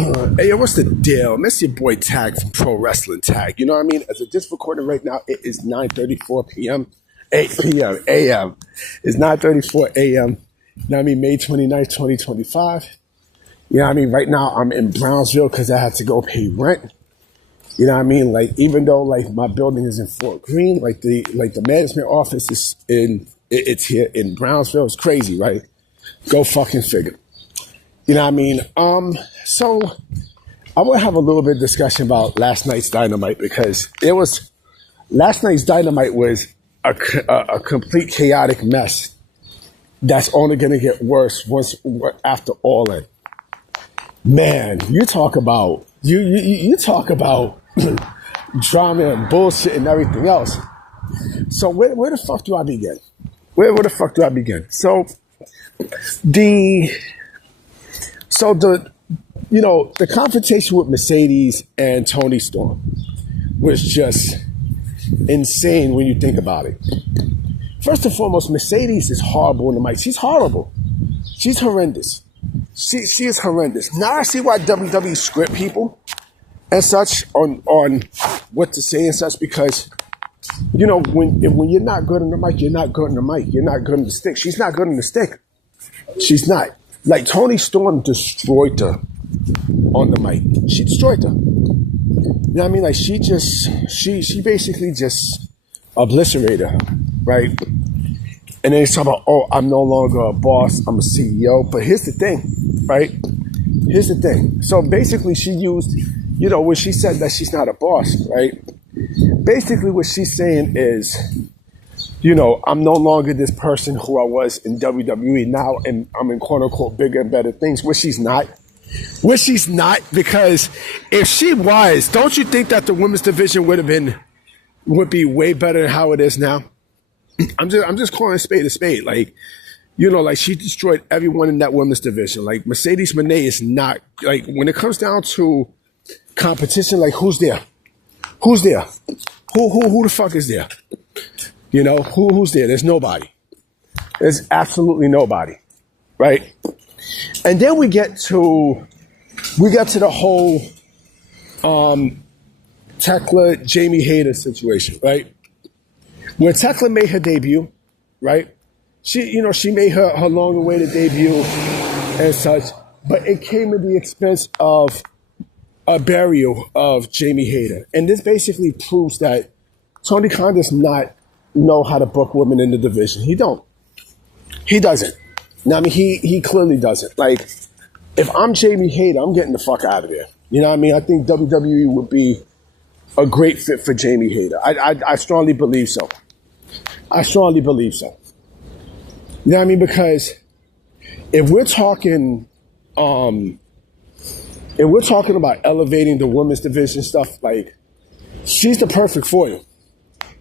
Hey, yo, what's the deal? Miss your boy Tag from Pro Wrestling Tag. You know what I mean? As of this recording right now, it is 9:34 p.m. 8 p.m. a.m. It's 9:34 a.m. You know what I mean? May 29th, 2025. You know what I mean? Right now, I'm in Brownsville because I had to go pay rent. You know what I mean? Like, even though like my building is in Fort Greene, like the management office is it's here in Brownsville. It's crazy, right? Go fucking figure. You know what I mean? So I want to have a little bit of discussion about last night's Dynamite because last night's Dynamite was a complete chaotic mess that's only going to get worse after All In. Man, you talk about you talk about drama and bullshit and everything else. So where the fuck do I begin? Where the fuck do I begin? So the confrontation with Mercedes and Tony Storm was just insane when you think about it. First and foremost, Mercedes is horrible in the mic. She's horrible. She's horrendous. She is horrendous. Now I see why WWE script people and such on what to say and such because, you know, when you're not good on the mic, you're not good on the mic. You're not good on the stick. She's not good on the stick. She's not. Like, Tony Storm destroyed her on the mic. She destroyed her. You know what I mean? Like, she basically just obliterated her, right? And then it's talking about, oh, I'm no longer a boss, I'm a CEO. But here's the thing, right? Here's the thing. So basically she used, you know, when she said that she's not a boss, right? Basically what she's saying is, you know, I'm no longer this person who I was in WWE now, and I'm in quote unquote bigger and better things, which she's not. Which she's not, because if she was, don't you think that the women's division would be way better than how it is now? I'm just calling a spade. Like, you know, like she destroyed everyone in that women's division. Like Mercedes Moné is not, like, when it comes down to competition, like who's there? Who's there? Who the fuck is there? You know, who's there? There's nobody. There's absolutely nobody, right? And then we get to the whole Tekla Jamie Hayter situation, right? When Tekla made her debut, right? She made her long-awaited debut and such, but it came at the expense of a burial of Jamie Hayter. And this basically proves that Tony Khan does not know how to book women in the division. He doesn't. Now, I mean, he clearly doesn't. Like, if I'm Jamie Hayter, I'm getting the fuck out of there. You know what I mean? I think WWE would be a great fit for Jamie Hayter. I strongly believe so. I strongly believe so. You know what I mean? Because if we're talking about elevating the women's division stuff, like, she's the perfect foil.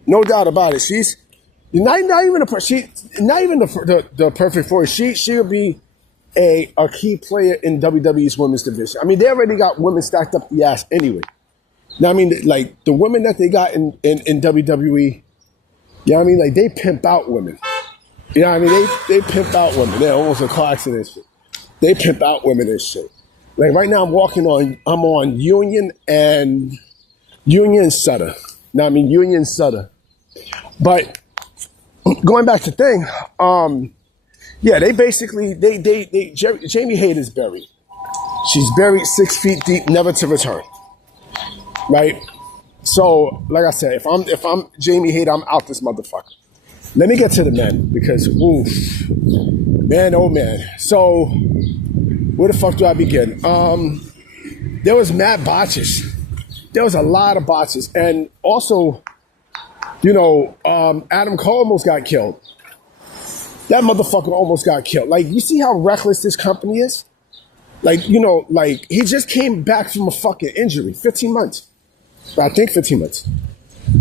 No doubt about it. She's not even the perfect foil. She would be a key player in WWE's women's division. I mean, they already got women stacked up the ass anyway. Now, I mean, like, the women that they got in WWE, you know what I mean? Like, they pimp out women. You know what I mean? They pimp out women. They're almost a car accident and shit. They pimp out women and shit. Like, right now I'm on Union and Sutter. Now, I mean, Union Sutter. But going back to thing, yeah, they basically, Jamie Hayter's buried. She's buried 6 feet deep, never to return. Right? So, like I said, if I'm Jamie Hayter, I'm out this motherfucker. Let me get to the men, because, oof, man, oh man. So, where the fuck do I begin? There was mad botches. There was a lot of botches. And also, you know, Adam Cole almost got killed. That motherfucker almost got killed. Like, you see how reckless this company is? Like, you know, like, he just came back from a fucking injury, 15 months. I think 15 months.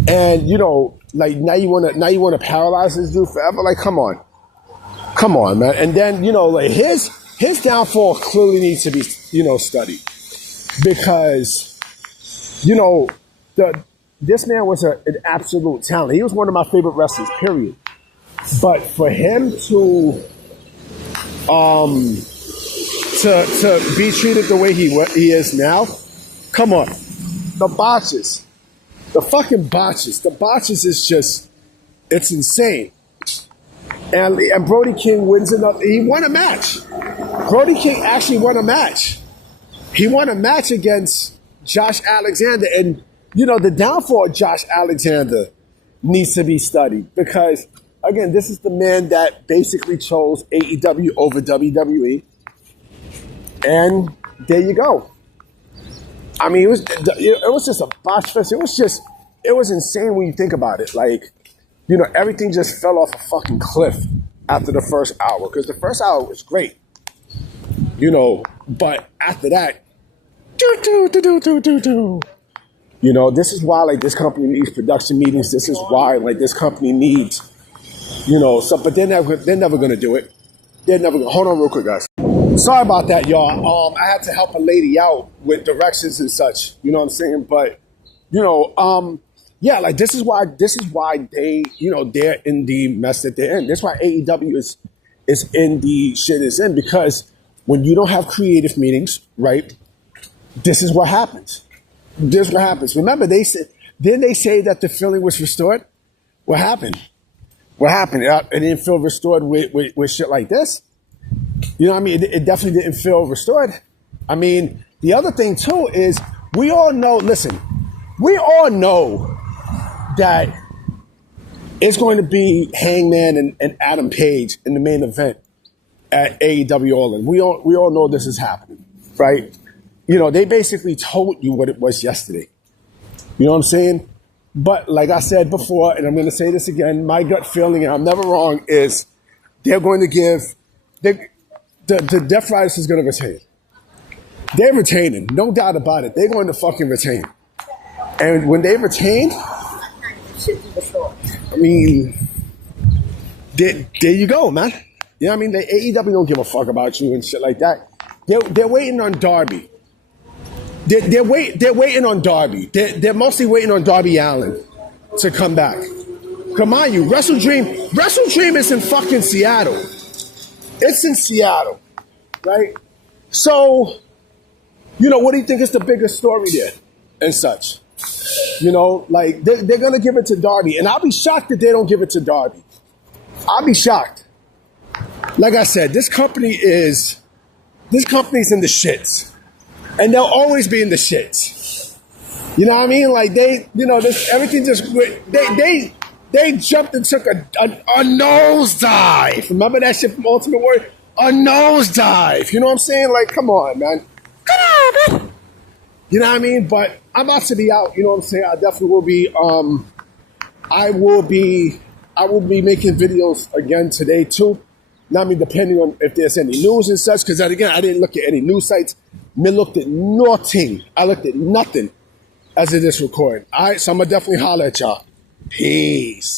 And, you know, like, now you wanna paralyze this dude forever? Like, come on, man. And then, you know, like, his downfall clearly needs to be, you know, studied, because, you know, this man was an absolute talent. He was one of my favorite wrestlers, period. But for him to to be treated the way he is now. Come on, the Botches, the fucking Botches. The Botches is just, it's insane. And Brody King wins another. He won a match. Brody King actually won a match. He won a match against Josh Alexander. And, you know, the downfall of Josh Alexander needs to be studied because, again, this is the man that basically chose AEW over WWE. And there you go. I mean, it was just a botch fest. It was insane when you think about it. Like, you know, everything just fell off a fucking cliff after the first hour because the first hour was great, you know. But after that, you know, this is why like this company needs production meetings. This is why like this company needs, you know. So, but they're never gonna do it. They're never gonna. Hold on, real quick, guys. Sorry about that, y'all. I had to help a lady out with directions and such. You know what I'm saying? But you know, yeah, like this is why they, you know, they're in the mess that they're in. That's why AEW is in the shit it's in, because when you don't have creative meetings, right? This is what happens. This is what happens. Remember, didn't they say that the feeling was restored? What happened? What happened? It didn't feel restored with shit like this. You know what I mean? It definitely didn't feel restored. I mean, the other thing too is we all know, listen, we all know that it's going to be Hangman and Adam Page in the main event at AEW All In. We all know this is happening, right? You know, they basically told you what it was yesterday. You know what I'm saying? But like I said before, and I'm going to say this again, my gut feeling, and I'm never wrong, is they're going to give, the Death Riders is going to retain. They're retaining, no doubt about it. They're going to fucking retain. And when they retain, I mean, there you go, man. You know what I mean? The AEW don't give a fuck about you and shit like that. They're waiting on Darby. They're waiting on Darby. They're mostly waiting on Darby Allin to come back. Come on, you. Wrestle Dream is in fucking Seattle. It's in Seattle, right? So, you know, what do you think is the biggest story there and such? You know, like, they're going to give it to Darby. And I'll be shocked if they don't give it to Darby. I'll be shocked. Like I said, this company's in the shits. And they'll always be in the shits. You know what I mean? Like, they, you know, everything just, they jumped and took a nosedive. Remember that shit from Ultimate Warrior? A nosedive. You know what I'm saying? Like, come on, man. Come on, man. You know what I mean? But I'm about to be out. You know what I'm saying? I definitely will be. I will be making videos again today too. Now, I mean, depending on if there's any news and such. Because again, I didn't look at any news sites. I looked at nothing. I looked at nothing as of this recording. All right, so I'm gonna definitely holler at y'all. Peace.